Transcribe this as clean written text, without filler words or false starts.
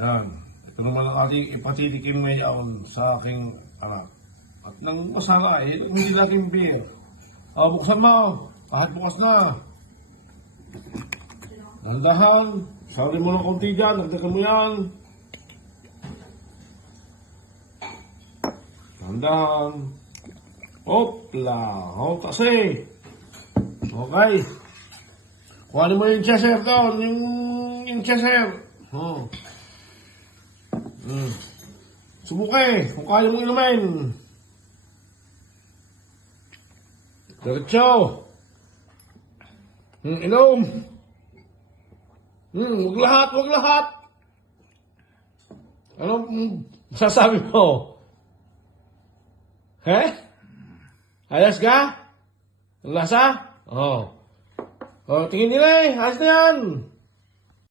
Yan. Ito naman ang ating ipatitikim ngayon sa aking anak. At nang masara eh, hindi laging beer. Buksan mo. Kahit bukas na. Dahan-dahan. Sari mo ng konti dyan. Nagdagan mo yan. Dahan-dahan. Hopla. Kasi. Okay. Kuhanin mo yung chaser doon. Yung chaser. Subukay. Kung kaya mong inumin. Diretso. Inom. Wag lahat. Ano sasabi mo? Ayos ka? Ang lasa? Tingin nila ayos na yan.